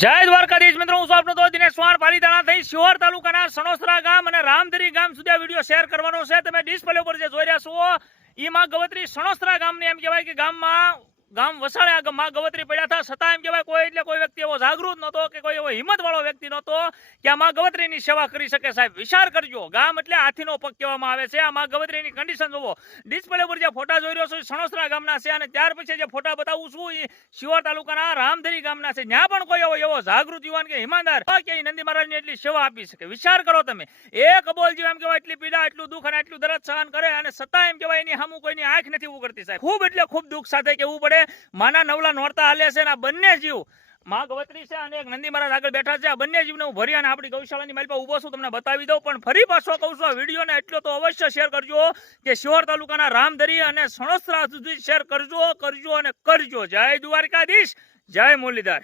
જય દ્વારકાધીશ મિત્રો, હું આપનો તો દિનેશ ચૌહાણ. પાલીતાણા થઈ શિહોર તાલુકાના સણોસરા ગામ અને રામધરી ગામ સુધી આ વીડિયો શેર કરવાનો છે. તમે ડિસ્પ્લે ઉપર જે જોઈ રહ્યા છો, એમાં ગવત્રી સણોસરા ગામની એમ કહેવાય કે ગામમાં ગામ વસાડે આ માં ગવત્રી પડ્યા હતા. છતાં એમ કહેવાય કોઈ એટલે કોઈ વ્યક્તિ એવો જાગૃત નહોતો કે કોઈ એવો હિંમત વાળો વ્યક્તિ નહોતો કે આ માં ગવત્રીની સેવા કરી શકે. સાહેબ, વિચાર કરજો. ગામ એટલે હાથીનો પગ કહેવામાં આવે છે. આ માં ગવત્રીની કન્ડિશન જોવો ડિસ્પ્લે પર જે ફોટા જોઈ રહ્યો છું સણોસરા ગામના છે અને ત્યાર પછી જે ફોટા બતાવું છું એ શિહોર તાલુકાના રામધરી ગામના છે. ત્યાં પણ કોઈ એવો એવો જાગૃત યુવાન કે હિમાનદાર કે નંદી મહારાજની એટલી સેવા આપી શકે. વિચાર કરો તમે. એક બોલ જેવા એમ કહેવાય, એટલી પીડા, એટલું દુઃખ અને એટલું દરદ સહન કરે અને છતાં એમ કહેવાય એની સામું કોઈની આંખ નથી ઉગડતી સાહેબ. ખૂબ એટલે ખૂબ દુઃખ સાથે કહેવું પડે. માના નવલા નોરતા હાલે છે આ બંને જીવમાં ગવત્રી છે અને એક નંદી મહારાજ આગળ બેઠા છે. આ બંને જીવને હું ભરી અને આપણી ગૌશાળાની માલ પર ઊભો છું, તમને બતાવી દઉં. પણ ફરી પાછો કહું છું, આ વિડીયોને એટલો તો અવશ્ય શેર કરજો કે શિહોર તાલુકાના રામધરી અને સણોસરા સુધી શેર કરજો કરજો અને કરજો. જય દ્વારકાધીશ, જય મુરલીધર.